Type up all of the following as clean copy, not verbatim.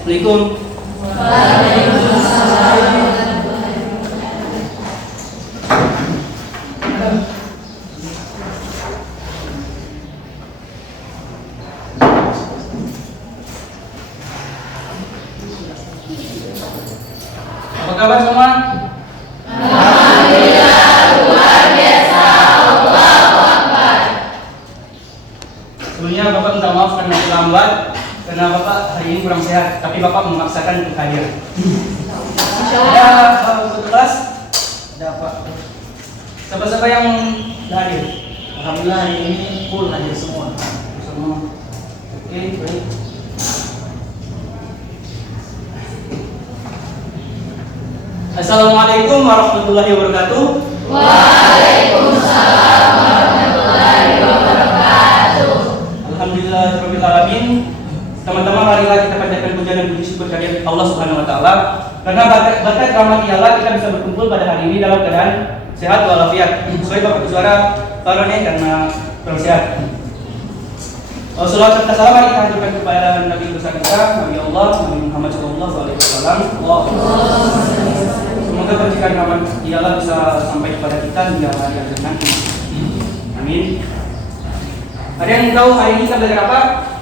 Assalamualaikum. Apa kabar semua? Alhamdulillah, luar biasa. Allahu Akbar. Sebelumnya Bapak minta maaf karena terlambat, karena Bapak hari ini kurang sehat, tapi Bapak memaksakan untuk hadir. Ada Bapak kelas? Ada Pak. Siapa-siapa yang hadir? Alhamdulillah hari ini full hadir semua. Semua. Oke, baik. Assalamualaikum warahmatullahi wabarakatuh. Waalaikumsalam warahmatullahi wabarakatuh. Alhamdulillahirabbil alamin. Teman-teman, marilah kita panjatkan puja dan puji syukur kehadirat Allah Subhanahu wa taala. Karena berkat rahmat Allah kita bisa berkumpul pada hari ini dalam keadaan sehat walafiat. Sesuai Bapak suara Farone karena kurang sehat. Salawat serta salam kita haturkan kepada Nabi besar kita, Nabi Allah, Nabi Muhammad SAW. Semoga percikan rahmat Allah bisa sampai kepada kita hingga hari akhir nanti. Amin. Ada yang tahu hari ini kita belajar apa?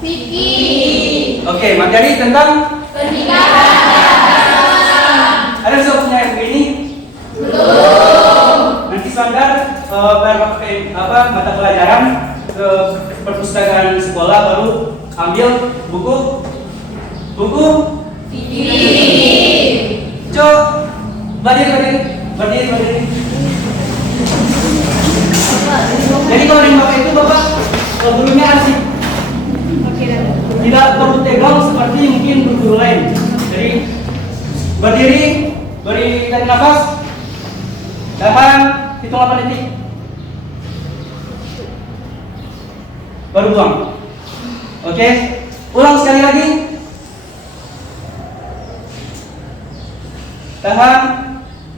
Fikih. Oke, materi tentang Pernikahan. ada yang punya yang begini? Belum. Nanti standar pakai mata pelajaran ke perpustakaan sekolah baru ambil buku Fikih. berdiri. Jadi kalau yang Bapak itu Bapak gurunya asik, tidak perlu tegang seperti mungkin guru lain. Jadi berdiri, beri tarik nafas, tahan, hitung 8 detik, baru buang. Oke, ulang sekali lagi. Tahan,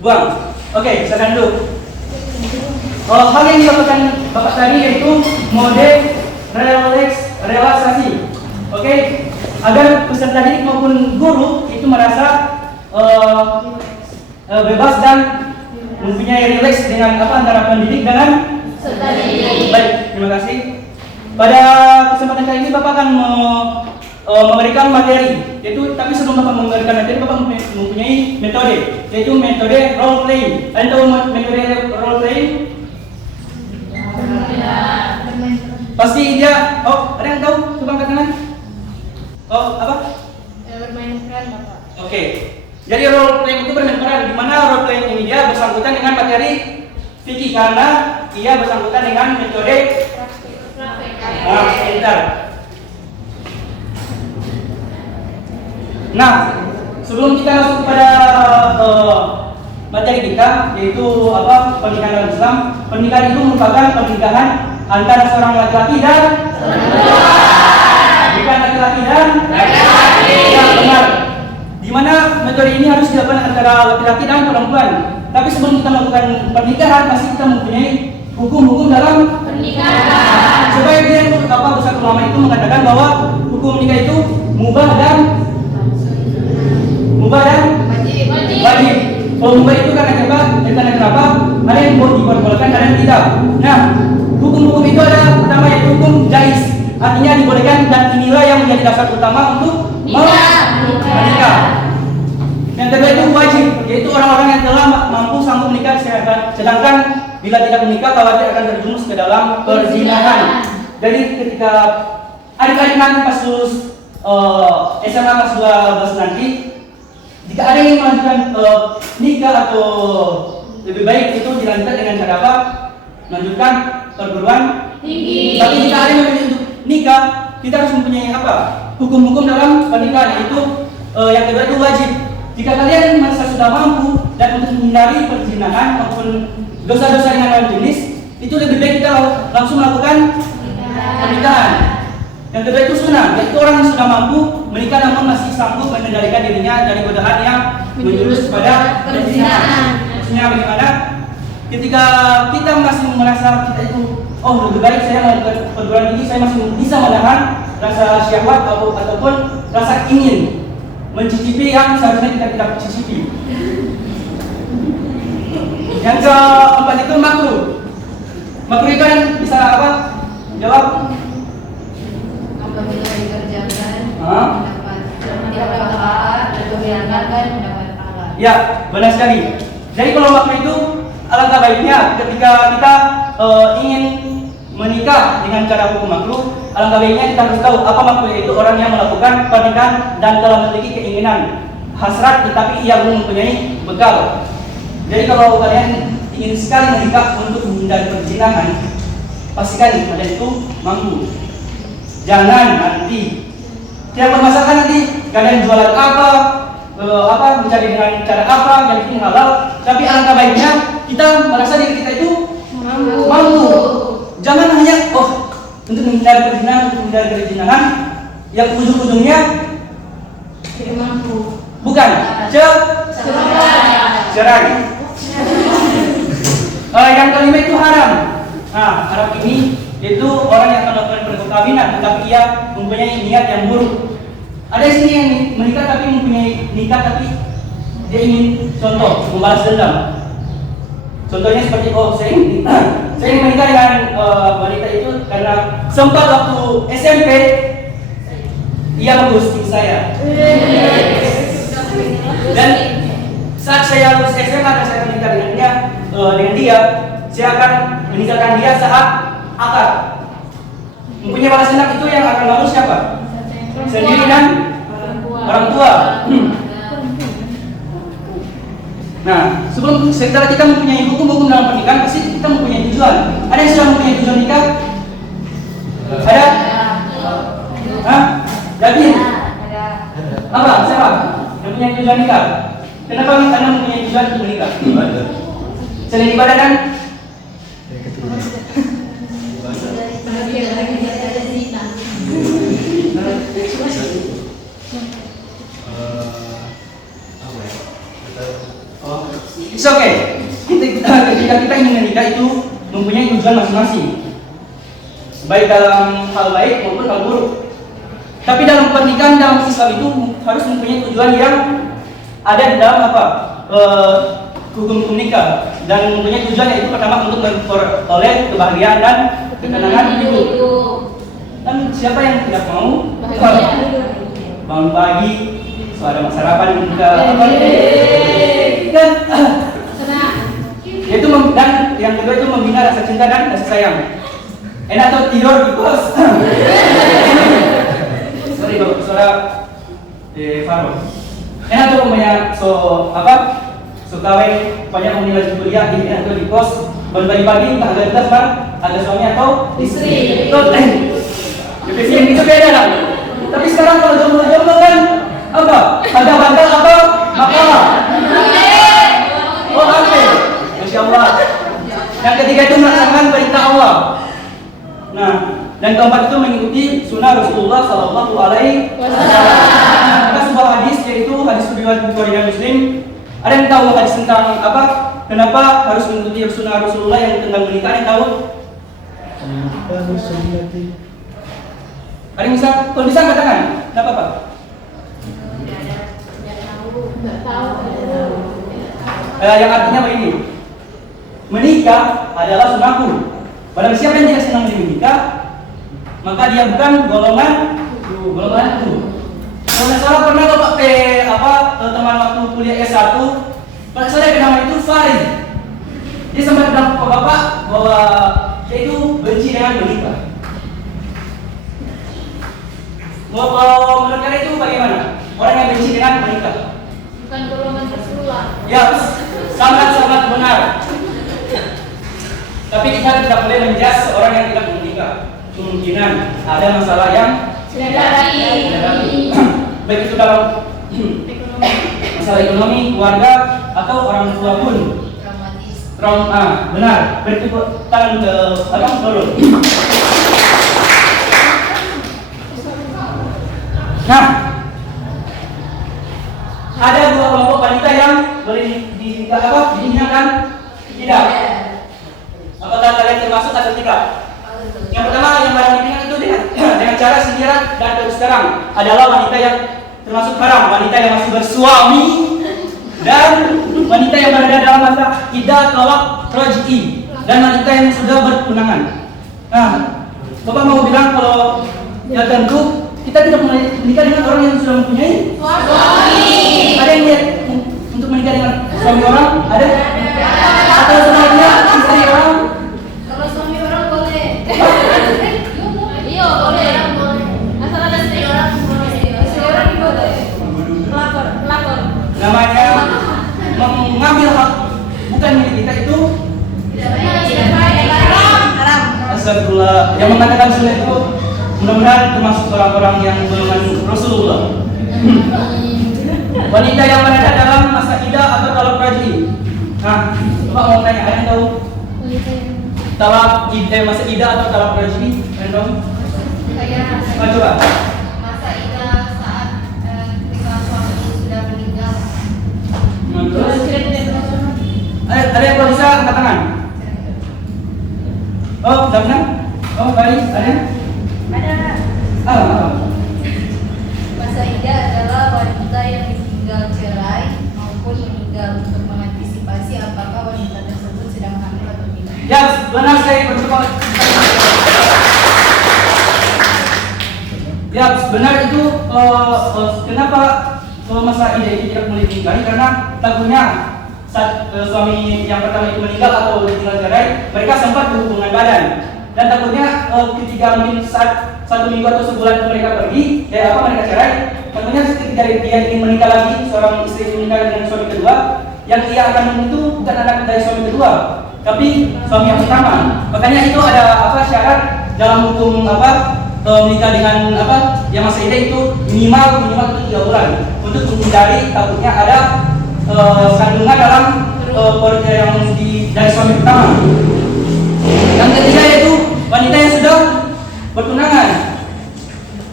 buang. Oke, silakan dulu. Hal yang dilakukan Bapak tadi yaitu mode relaksasi. Oke, agar peserta didik maupun guru itu merasa bebas dan mempunyai rileks dengan antara pendidik dengan Peserta didik. Baik, terima kasih. Pada kesempatan kali ini Bapak akan memberikan materi, yaitu tapi sebelum Bapak memberikan materi, Bapak mempunyai metode, yaitu metode role playing. Ada tahu metode role playing? Pasti dia. Oh, ada yang tahu? Coba angkat tangan. Oh, apa? Bermain peran, Bapak. Oke. Jadi role playing itu bermain peran, di mana role playing ini dia bersangkutan dengan materi fikih karena ia bersangkutan dengan metode pintar. Nah, sebelum kita masuk kepada materi kita, yaitu pernikahan dalam Islam. Pernikahan itu merupakan pernikahan antara seorang laki-laki dan bukan laki-laki dan laki-laki. Ya, benar. Di mana metode ini harus dilakukan antara laki-laki dan perempuan. Tapi sebelum kita melakukan pernikahan, pasti kita mempunyai hukum-hukum dalam Pernikahan. Sebagian besar ulama itu mengatakan bahwa hukum nikah itu mubah dan wajib. Kalau mubah itu karena kenapa? Ada yang boleh diperbolehkan, ada yang tidak. Nah, hukum-hukum itu ada pertama yaitu hukum jais, artinya dibolehkan dan inilah yang menjadi dasar utama untuk menikah. Yang kedua itu wajib, yaitu orang-orang yang telah mampu sanggup menikah, sedangkan bila tidak menikah khawatir akan terjerumus ke dalam perzinahan. Jadi ketika adik-adik nanti pas lulus SMA kelas 12 nanti, jika ada yang melanjutkan nikah atau lebih baik itu dilanjutkan dengan cara apa? Melanjutkan perguruan tinggi. Tapi jika ada yang memilih untuk nikah, kita harus mempunyai apa? Hukum-hukum dalam pernikahan, yaitu yang kedua itu wajib. Jika kalian merasa sudah mampu dan untuk menghindari perzinahan maupun dosa-dosa yang lain jenis, itu lebih baik kita langsung melakukan pernikahan. Yang kedua itu sunnah, yaitu orang yang sudah mampu menikah namun masih sanggup mengendalikan dirinya dari godaan yang menjurus kepada perzinahan. Maksudnya bagaimana? Ketika kita masih merasa kita itu, lebih baik saya melakukan perguruan tinggi, saya masih bisa menahan rasa syahwat ataupun rasa ingin mencicipi yang seharusnya kita tidak cicipi. Yang keempat itu makruh. Makruh itu kan bisa apa? Jawab. Apabila dikerjakan Hah? tidak dapat pahala dan dibiarkan mendapat pahala. Ya, benar sekali. Jadi kalau makruh itu alangkah baiknya ketika kita ingin menikah dengan cara hukum makruh, alangkah baiknya kita harus tahu apa makruh itu orang yang melakukan pernikahan dan telah memiliki keinginan hasrat tetapi ia belum mempunyai bekal. Jadi kalau kalian ingin sekali menikah untuk menghindari perzinahan, pastikan kalian itu mampu. Jangan nanti tidak bermasalah nanti kalian jualan apa mencari dengan cara apa yang penting halal, tapi alangkah baiknya kita merasa diri kita itu mampu. Jangan hanya untuk menghindari perzinahan, untuk menghindari perzinahan yang ujung-ujungnya Tidak mampu. bukan cerai. Yang kelima itu haram. Nah, haram ini itu orang yang akan melakukan perkawinan tetapi ia mempunyai niat yang buruk. Ada di sini yang menikah tapi mempunyai nikah tapi dia ingin contoh membalas dendam. Contohnya seperti saya ingin menikah dengan wanita itu karena sempat waktu SMP ia mengghosting saya. Dan saat saya lulus SMA dan saya menikah dengan dia, saya akan meninggalkan dia saat akad. Mempunyai balas dendam itu yang akan lalu siapa? Sendiri dan orang tua. Nah, setelah kita mempunyai hukum-hukum dalam pernikahan, pasti kita mempunyai tujuan. Ada yang sudah mempunyai tujuan nikah? Ada? Hah? Jadi? Apa? Siapa? Yang punya tujuan nikah? Kenapa Anda mempunyai tujuan untuk menikah? Selain ibadah kan? It's okay. Ketika kita ingin menikah itu mempunyai tujuan masing-masing, baik dalam hal baik maupun hal buruk. Tapi dalam pernikahan dalam Islam itu harus mempunyai tujuan yang ada di dalam hukum nikah dan mempunyai tujuan yaitu pertama untuk memperoleh kebahagiaan dan ketenangan hidup. Dan siapa yang tidak mau bangun pagi, ada sarapan juga dan itu dan yang kedua itu membina rasa cinta dan kasih sayang. Enak tuh tidur di kos. Sorry bapak suara Faro. Enak tuh punya so kawin banyak menilai kuliah ini enak tuh di kos. Bangun pagi entah ada tugas bang, ada suami atau istri. Yang itu beda lah. Tapi sekarang kalau jomblo kan apa? Ada bantal atau makalah? Oh oke, Masya Allah. Yang ketiga itu melaksanakan perintah Allah. Nah, dan keempat itu mengikuti sunnah Rasulullah Sallallahu Alaihi Wasallam. Ada sebuah hadis yaitu hadis riwayat Bukhari dan Muslim. Ada yang tahu hadis tentang apa? Kenapa harus mengikuti sunnah Rasulullah yang tentang menikah? Yang tahu? Ada yang bisa? Kalau bisa katakan, tidak apa-apa. Yang artinya begini, menikah adalah sunnahku. Barang siapa yang tidak senang menikah, maka dia bukan golonganku. Kalau tidak salah pernah teman waktu kuliah S1, pada saya nama itu Farid. Dia sempat bilang ke bapak bahwa dia itu benci dengan menikah. Kalau menurut kalian itu bagaimana? Orang yang benci dengan menikah? Bukan golongan Rasulullah. Ya, sangat-sangat benar. Tapi kita tidak boleh menjudge seorang yang tidak menikah. Kemungkinan ada masalah yang baik itu dalam masalah ekonomi, keluarga, atau orang tua pun. Trauma, benar. Bertepuk tangan ke abang dulu. Nah, ada dua kelompok wanita yang boleh dihindarkan? Tidak. Apakah kalian termasuk atau tidak? Yang pertama yang barang dipinang itu dengan cara sindiran dan terus terang adalah wanita yang termasuk haram, wanita yang masih bersuami dan wanita yang berada dalam masa iddah talaq raj'i dan wanita yang sudah bertunangan. Nah, Bapak mau bilang kalau ya tentu kita tidak menikah dengan orang yang sudah mempunyai suami. Ada yang niat untuk menikah dengan suami orang? Ada? Atau semuanya istri orang? Kalau suami orang boleh. Iya boleh. Asal ada istri orang boleh. Istri orang boleh. Pelakor. Namanya mengambil hak bukan milik kita itu Tidak baik. Haram. astagfirullah. Yang mengatakan sunnah itu mudah-mudahan termasuk orang-orang yang mengandung Rasulullah. Wanita yang berada dalam masa iddah atau talaq raj'i. Nah, Bapak mau tanya, ada yang tahu talaq iddah, masa iddah atau talaq raj'i? Ada yang tahu? Coba. Masa iddah saat ketika suami sudah meninggal. Terus ada yang bisa angkat tangan? Oh, sudah benar? Oh, baik. Ada? Ada. Masa iddah adalah wanita yang ditinggal cerai maupun meninggal untuk mengantisipasi apakah wanita tersebut sedang hamil atau tidak. Ya, benar sekali bersyukur. Ya, benar itu. Kenapa masa iddah itu tidak boleh dinikahi? Karena takutnya saat suami yang pertama itu meninggal atau ditinggal cerai, mereka sempat berhubungan badan. Dan takutnya ketika mungkin saat 1 minggu atau sebulan mereka pergi, mereka cerai, tentunya ketika dia ingin menikah lagi, seorang istri menikah dengan suami kedua, yang ia akan memilih itu bukan anak dari suami kedua, tapi suami yang pertama. Makanya itu ada syarat dalam hukum menikah dengan yang masa iddah itu minimal itu 3 bulan untuk menghindari takutnya ada kandungan dalam perut yang dari suami pertama. Yang ketiga yaitu wanita yang sudah bertunangan.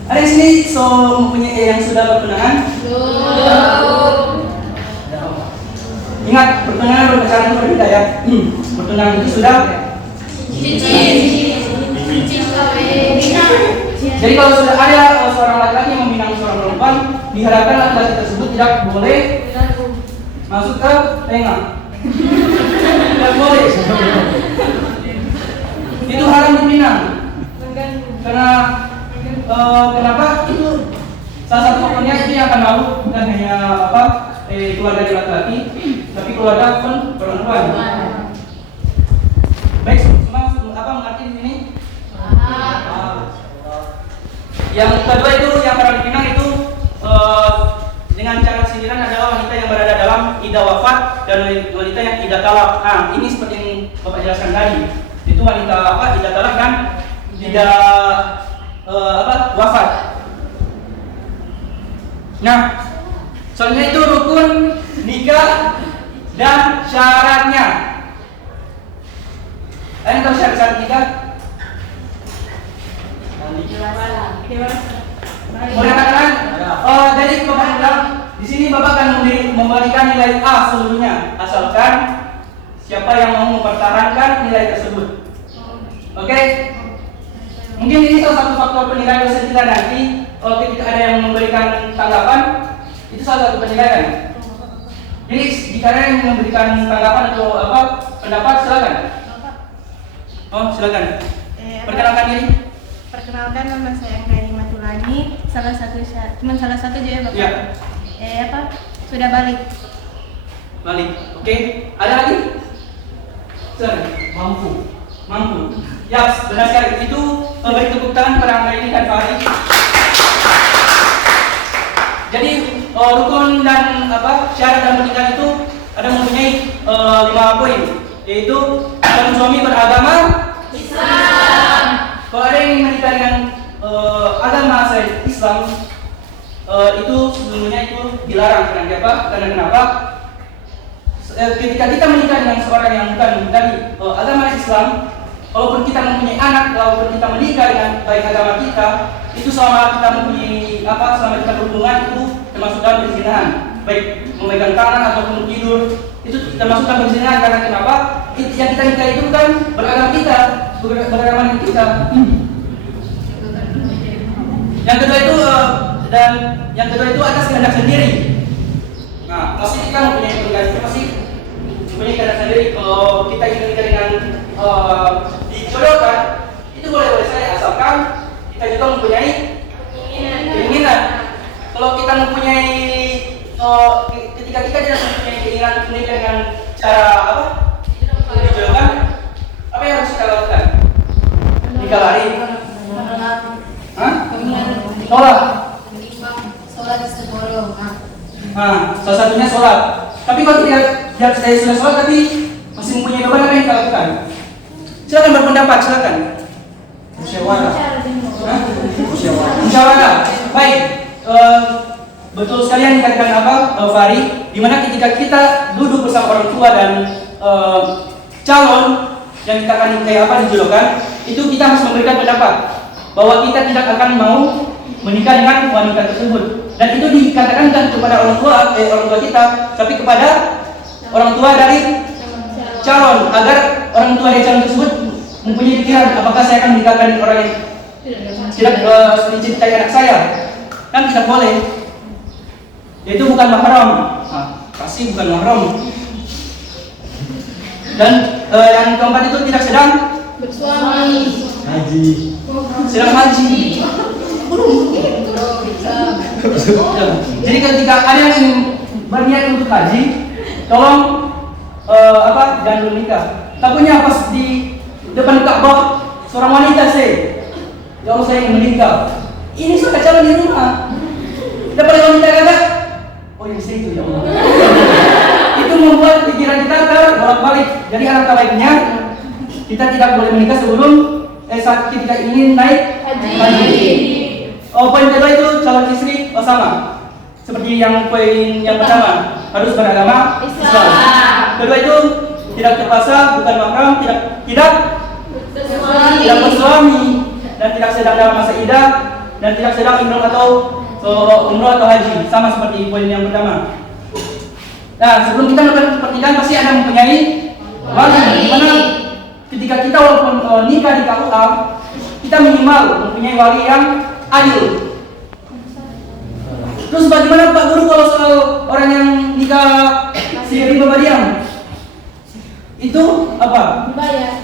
Ada di sini mempunyai yang sudah bertunangan? Ingat, bertunangan berpacaran itu berbeda ya. Bertunangan itu sudah Cincin kawin. Jadi kalau sudah ada seorang laki-laki yang meminang seorang perempuan, diharapkan laki-laki tersebut tidak boleh masuk ke telinga. Tidak boleh. Itu haram dipinang. Karena kenapa? Itu salah satu faktornya itu yang akan malu bukan hanya keluarga dari laki-laki, tapi keluarga pun perempuan. Baik, semua mengerti di sini? Yang kedua itu yang haram dipinang itu dengan cara sindiran adalah wanita yang berada dalam iddah wafat dan wanita yang iddah talaq. Nah, ini seperti yang Bapak jelaskan tadi. Itu wanita iddah talaq dan iddah wafat. Nah, selanjutnya itu rukun nikah dan syaratnya. Ada yang tahu syarat nikah? Boleh katakan? Jadi Bapak bilang di sini Bapak akan memberikan nilai A seluruhnya, asalkan siapa yang mau mempertahankan nilai tersebut. Oke? Mungkin ini salah satu faktor penilaian dosen kita nanti. Ketika ada yang memberikan tanggapan, itu salah satu penilaian. Jadi jika ada yang memberikan tanggapan atau pendapat, silakan. Silakan. Perkenalkan diri. Perkenalkan, nama saya Anggreni Matulani. Cuma salah satu aja ya Bapak. Ya. Sudah balik. Oke. Ada lagi? Mampu. Ya, benar sekali. Itu beri tepuk tangan kepada Anggreni dan Fahri. Jadi rukun dan syarat dan pernikahan itu ada mempunyai 5 poin, yaitu calon suami beragama Islam. Kalau ada yang ingin menikah dengan agama selain Islam, itu sebenarnya itu dilarang. Karena kenapa? Ketika kita menikah dengan seorang yang bukan dari agama Islam, walaupun kita mempunyai anak, walaupun kita menikah dengan baik agama kita, itu selama kita mempunyai selama kita berhubungan itu termasuk dalam perzinahan. Baik memegang tangan ataupun tidur, itu termasuk dalam perzinahan. Karena kenapa? Yang kita nikah itu kan beragama kita, beragama dengan kita. Dan yang kedua itu atas kehendak sendiri. Nah, pasti kita mempunyai pernikahan itu pasti mempunyai kehendak sendiri. Kalau kita ingin menikah dengan dijodohkan, itu boleh-boleh saja asalkan kita juga mempunyai keinginan. Kalau kita mempunyai ketika kita tidak mempunyai keinginan menikah dengan cara apa? Dijodohkan, apa yang harus kita lakukan? Nikah lari? Hah? Sholat? Sholat sebelum. Nah, salah satunya sholat. Tapi kalau tidak saya sudah sholat tapi masih mempunyai beban, apa yang kita lakukan? Silakan berpendapat, silakan. Musyawarah. Musyawarah. Baik. Betul sekali yang dikatakan apa, Fari, dimana ketika kita duduk bersama orang tua dan calon yang kita akan dijodohkan, itu kita harus memberikan pendapat bahwa kita tidak akan mau menikah dengan wanita tersebut. Dan itu dikatakan bukan kepada orang tua kita, tapi kepada orang tua dari calon, agar orang tua dari calon tersebut mempunyai pikiran apakah saya akan menikahkan orang yang tidak mencintai anak saya. Kan tidak boleh. Itu bukan mahram. Nah, pasti bukan mahram. Dan yang keempat itu tidak sedang Bersuami. Haji. sedang haji. Jadi ketika ada yang berniat untuk haji, tolong jangan belum nikah. Takutnya pas di depan Ka'bah seorang wanita ya Allah saya ingin menikah. Ini sudah calon di rumah. Dapat wanita kagak? Oh yang itu ya Allah. Itu membuat pikiran kita terbolak-balik. Jadi alangkah baiknya kita tidak boleh menikah sebelum saat kita ingin naik haji. Poin kedua itu calon istri sama. Seperti yang poin yang pertama, harus beragama Islam. Kedua itu tidak terpaksa, bukan mahram, tidak bersuami, dan tidak sedang dalam masa iddah, dan tidak sedang umroh atau haji, sama seperti poin yang pertama. Nah, sebelum kita melakukan pernikahan pasti ada mempunyai wali, dimana ketika kita walaupun nikah di KUA, kita minimal mempunyai wali yang adil. Terus bagaimana Pak Guru kalau soal orang yang nikah siri babadiam? Itu apa? Bayar.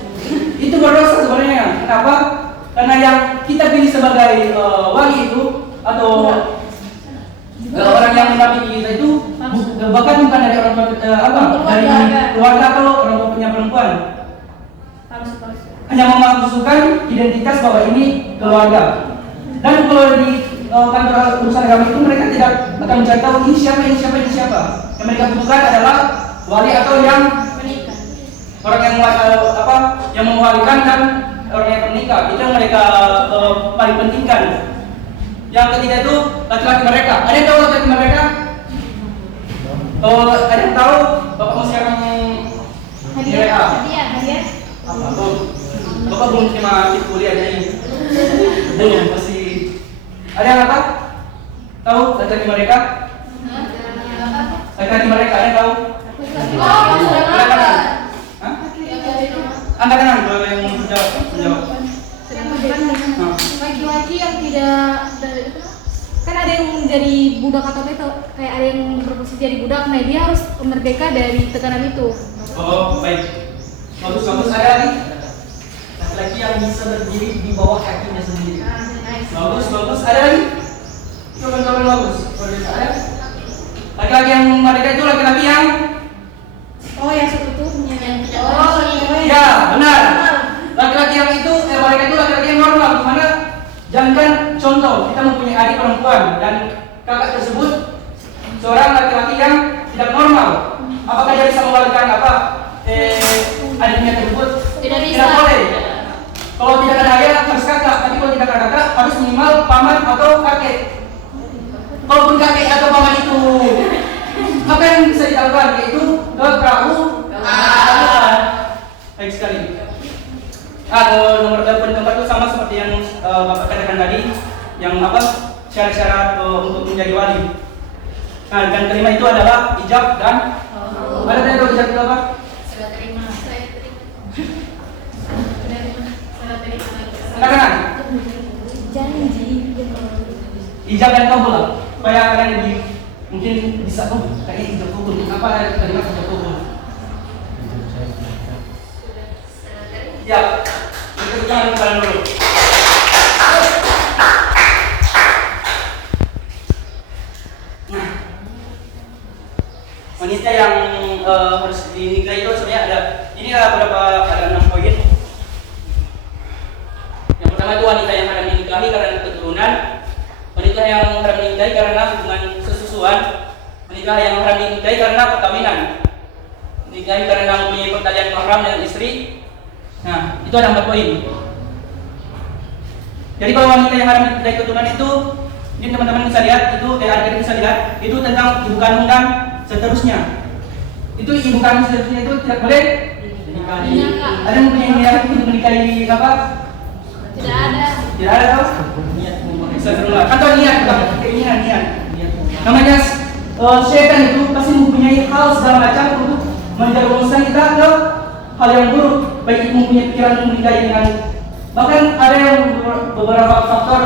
Itu berdosa sebenarnya. Kenapa? Karena yang kita pilih sebagai wali itu atau orang yang mendampingi kita itu bahkan bukan dari orang dari keluarga atau orang tuanya perempuan. Hanya memasukkan identitas bahwa ini keluarga. Dan kalau di kantor urusan agama itu mereka tidak akan mencari tahu ini siapa. Yang mereka butuhkan adalah wali atau yang menikah. Orang yang mewalikan dan orang yang menikah. Itu yang mereka paling pentingkan. Yang ketiga itu laki-laki mereka. Ada yang tahu laki-laki mereka? Kalau ada yang tahu, Bapak mau siapkan Hadiah. apa tuh? Bapak belum terima tip kuliah jadi belum pasti. Ada yang apa? Tahu laki-laki mereka? Laki-laki mereka ada yang tahu? Angkat tangan. Hah? Angkat tangan kalau yang mau menjawab. Laki-laki yang tidak kan ada yang menjadi budak atau itu kayak ada yang berposisi jadi budak, nah dia harus merdeka dari tekanan itu. Oh baik, bagus. Ada lagi? Laki-laki yang bisa berdiri di bawah kakinya sendiri. Bagus. Ada lagi? Coba bagus. Ada? Laki-laki yang mereka itu laki-laki yang Yang sekutunya. ya benar. Laki-laki yang itu mereka itu laki-laki yang normal. Dimana jangan contoh kita mempunyai adik perempuan dan kakak tersebut seorang laki-laki yang tidak normal. Apakah dia bisa mewalikan adiknya tersebut? Tidak bisa. Tidak boleh. Kalau tidak ada ayah harus kakak, tapi kalau tidak ada kakak harus minimal paman atau kakek. Kalaupun kakek atau paman itu apa yang bisa dilakukan yaitu ke perahu. Baik sekali. Nomor tempat itu sama seperti yang Bapak katakan tadi, yang syarat-syarat untuk menjadi wali. Nah, dan kelima itu adalah ijab dan ada tadi ijab itu apa? Serah terima. Katakan. Janji. ijab dan kabul lah. Supaya kalian lebih mungkin bisa kayaknya ijab kabul. Apa kalimat ijab kabul? Ya, kita jangan kalian dulu. Nah, wanita yang harus dinikahi itu sebenarnya ada ada 6 poin. Yang pertama itu wanita yang haram dinikahi karena keturunan, wanita yang haram dinikahi karena hubungan sesusuan, wanita yang haram dinikahi karena perkawinan, dinikahi karena mempunyai pertalian mahram dengan istri. Nah, itu ada 4 poin. Jadi kalau wanita yang haram dinikahi keturunan itu, ini teman-teman bisa lihat, itu adik-adik bisa lihat, itu tentang ibu kandung dan seterusnya. Itu ibu kandung seterusnya itu tidak boleh dinikahi. Ada yang punya niat untuk menikahi apa? Tidak ada. Tidak ada tau? Astagfirullah. Atau niat, keinginan niat. Namanya syaitan itu pasti mempunyai hal segala macam untuk menjerumuskan kita ke hal yang buruk, baik itu mempunyai pikiran menikahi dengan, bahkan ada yang beberapa faktor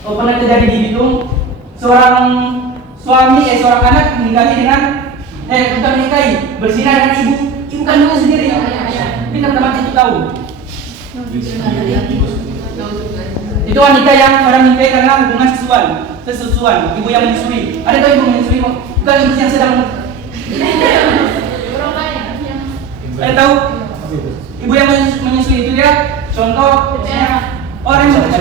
pernah terjadi di Bitung, seorang seorang anak menikahi dengan bukan menikahi, berzina dengan ibu kandungnya sendiri. Tapi teman-teman itu tahu. Itu wanita yang orang menikahi karena hubungan sesusuan, ibu yang menyusui. Ada tahu ibu menyusui? Bukan ibu yang sedang. Ada tahu? Ibu yang menyusui itu ya, contoh orang yang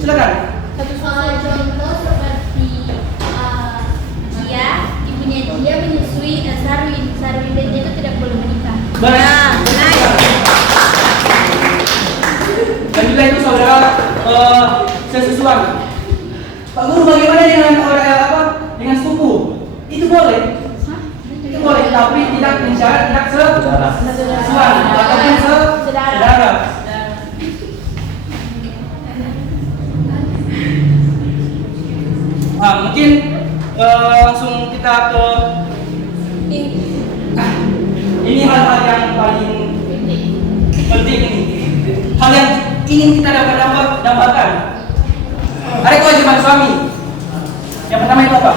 silakan. Contoh seperti ibunya dia menyusui dan Sarwin dan dia itu tidak boleh menikah. Benar. Dan juga itu saudara sesusuan. Pak Guru, bagaimana dengan dengan sepupu? Itu boleh. Itu boleh, tapi tidak mensyarat tidak sesusuan ataupun saudara. Nah, mungkin langsung kita ke ini hal-hal yang paling penting ini, hal yang ingin kita dapatkan. Ada kewajiban suami. Yang pertama itu apa?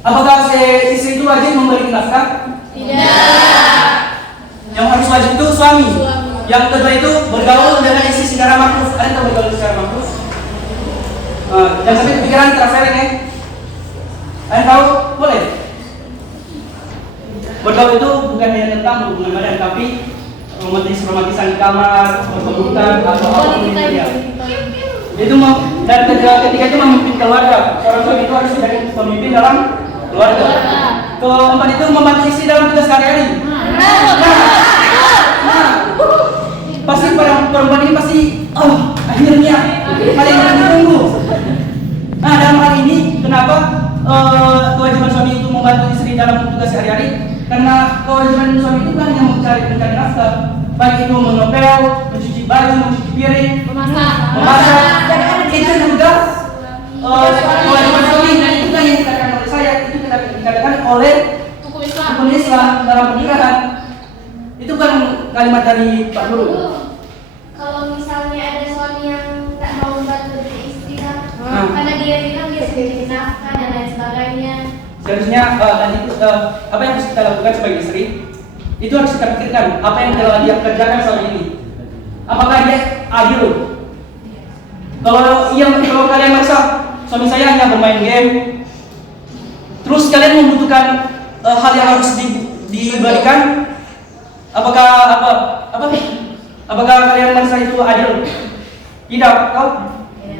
Apakah istri itu wajib memberi nafkah? Tidak. Yang harus wajib itu suami. Yang kedua itu bergaul dengan istri secara makruh. Ada yang bergaul secara makruh? Jangan sampai kepikiran terseleng ya. Ada tahu? Boleh. Bergaul itu bukan hanya tentang hubungan badan, tapi romantisan di kamar, berpelukan atau apapun itu ya. Itu dan ketika itu memimpin keluarga. Seorang suami itu harus menjadi pemimpin dalam keluarga. Keempat itu membantu istri dalam tugas sehari-hari. Pasti perempuan ini pasti akhirnya paling ditunggu. Nah, dalam hal ini kenapa kewajiban suami itu membantu istri dalam tugas sehari-hari? Karena kewajiban suami itu kan yang mencari nafkah, baik itu mengepel, mencuci baju, mencuci piring, memasak. Itu juga kewajiban suami, dan itu kan yang dikatakan oleh saya, itu dikatakan oleh hukum Islam dalam pernikahan. Itu kan kalimat dari Pak Guru. Kalau misalnya ada suami yang tak mau membantu dari istri karena dia bilang dia sendiri nafkah dan lain sebagainya. Seharusnya tadi itu apa yang harus kita lakukan sebagai istri, itu harus kita pikirkan apa yang telah dia kerjakan selama ini. Apakah dia adil? Kalau kalian merasa suami saya hanya bermain game, terus kalian membutuhkan hal yang harus diberikan, apakah kalian merasa itu adil? Tidak.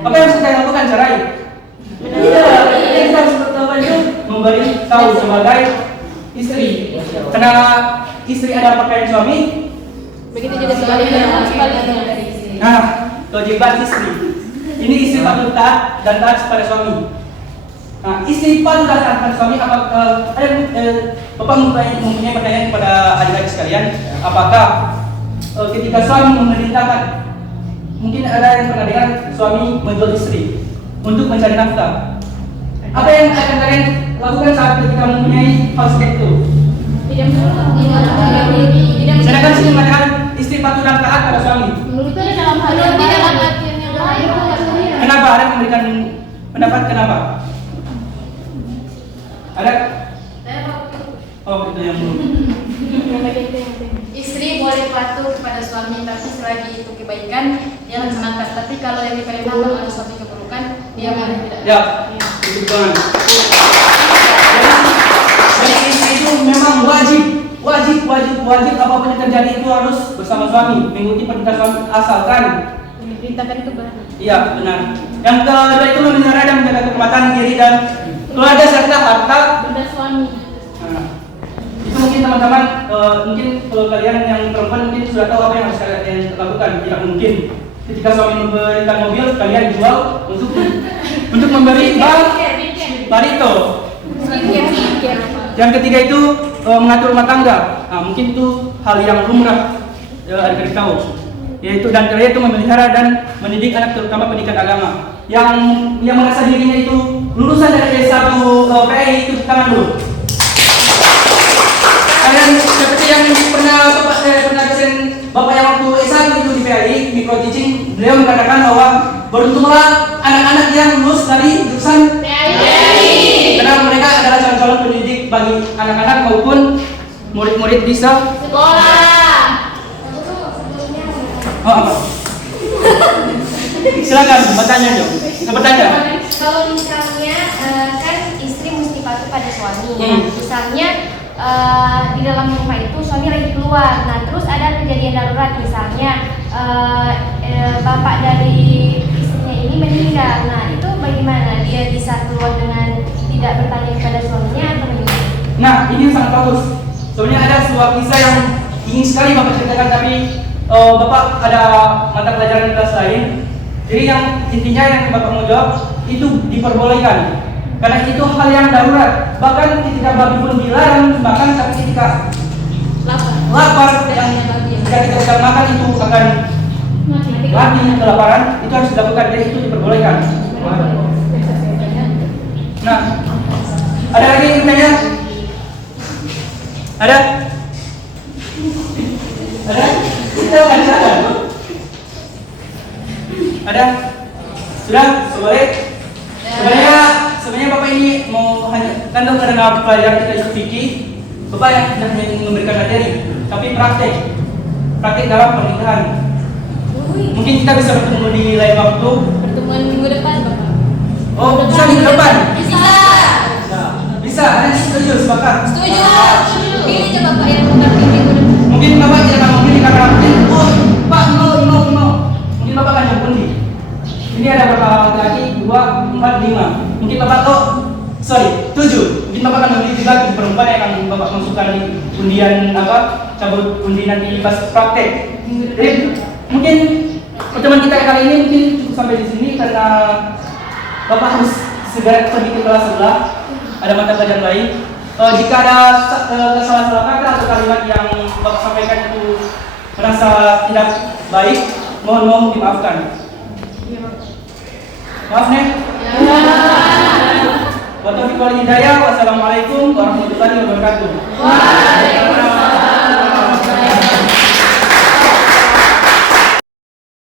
Apa yang harus kita lakukan? Cerai? Tidak. Kita harus memberi tahu sebagai istri. Karena istri adalah pakaian suami. Begitu juga sebaliknya dari istri. Nah, kewajiban istri. Ini istri patut taat dan taat kepada suami. Nah, istri patut taat kepada suami. Apakah Bapak mempunyai pertanyaan kepada adik-adik sekalian? Apakah ketika suami memerintahkan, mungkin ada yang pernah dengar suami menjual istri untuk mencari nafkah? Apa yang akan kalian lakukan saat ketika mempunyai hal seperti itu? Tidak. Sedangkan sini mengatakan istri patut dan taat pada suami. Menurut itu dalam hal yang Pendapat kenapa? Ada? Oh, itu yang belum. Istri boleh patuh kepada suami tapi selagi itu kebaikan dia laksanakan. Tapi kalau yang diperintahkan oleh suami keburukan dia boleh tidak. Ya, itu banget. Jadi istri itu memang wajib apapun yang terjadi itu harus bersama suami, mengikuti perintah suami asalkan Diperintahkan itu benar. iya benar. Yang kedua itu memelihara dan menjaga kehormatan diri dan keluarga serta harta. Benda suami. Nah, itu mungkin teman-teman mungkin kalau kalian yang perempuan mungkin sudah tahu apa yang harus kalian lakukan. Tidak mungkin ketika suami memberikan mobil kalian jual untuk memberi bank barito. Yang ketiga itu mengatur rumah tangga. Nah, mungkin itu hal yang lumrah adik-adik tahu. Yaitu dan kalian itu memelihara dan mendidik anak terutama pendidikan agama. Yang merasa dirinya itu lulusan dari S1 PI itu tangan dulu. Kalian seperti yang pernah dosen Bapak yang waktu S1 itu di PI micro teaching, beliau mengatakan bahwa beruntunglah anak-anak yang lulus dari jurusan PI. Karena mereka adalah calon-calon pendidik bagi anak-anak maupun murid-murid di sekolah. Oh, apa? Silakan bertanya dong. Bertanya. Kalau misalnya kan istri mesti patuh pada suami. Misalnya di dalam rumah itu suami lagi keluar. Nah, terus ada kejadian darurat misalnya bapak dari istrinya ini meninggal. Nah, itu bagaimana? Dia bisa keluar dengan tidak bertanya kepada suaminya atau bagaimana? Nah, ini sangat bagus. Sebenarnya ada sebuah kisah yang ingin sekali Bapak ceritakan tapi Bapak ada mata pelajaran kelas lain. Jadi yang intinya yang Bapak mau jawab itu diperbolehkan. Karena itu hal yang darurat. Bahkan ketika babi pun dilarang makan, tapi ketika lapar yang jika kita sedang makan itu akan mati kelaparan, itu harus dilakukan. Jadi itu diperbolehkan. Nah, ada lagi yang bertanya? Ada? Ada? Ada? Sudah? Boleh? Sebenarnya Bapak ini mau hanya kan karena pelajaran kita ikut fikih, Bapak yang tidak hanya memberikan materi, tapi praktek dalam pernikahan. Mungkin kita bisa bertemu di lain waktu. Pertemuan minggu depan, Bapak. Oh, bisa minggu depan? Bisa. Ada setuju, sepakat? Setuju. Pilih aja Bapak yang mendampingi minggu depan. Mungkin Bapak tidak akan memilih karena mungkin Pak, no. Mungkin Bapak akan yang undi. Ini ada berapa laki-laki? 2, 4, 5. Mungkin Bapak 7. Mungkin Bapak akan memilih 3 perempuan yang akan Bapak masukkan di undian cabut undi nanti pas praktek. Jadi mungkin pertemuan kita kali ini mungkin cukup sampai di sini karena Bapak harus segera pergi ke kelas sebelah. Ada mata pelajaran lain. Jika ada kesalahan kata atau kalimat yang Bapak sampaikan itu merasa tidak baik, mohon dimaafkan. Maaf nih. Wassalamualaikum warahmatullahi wabarakatuh.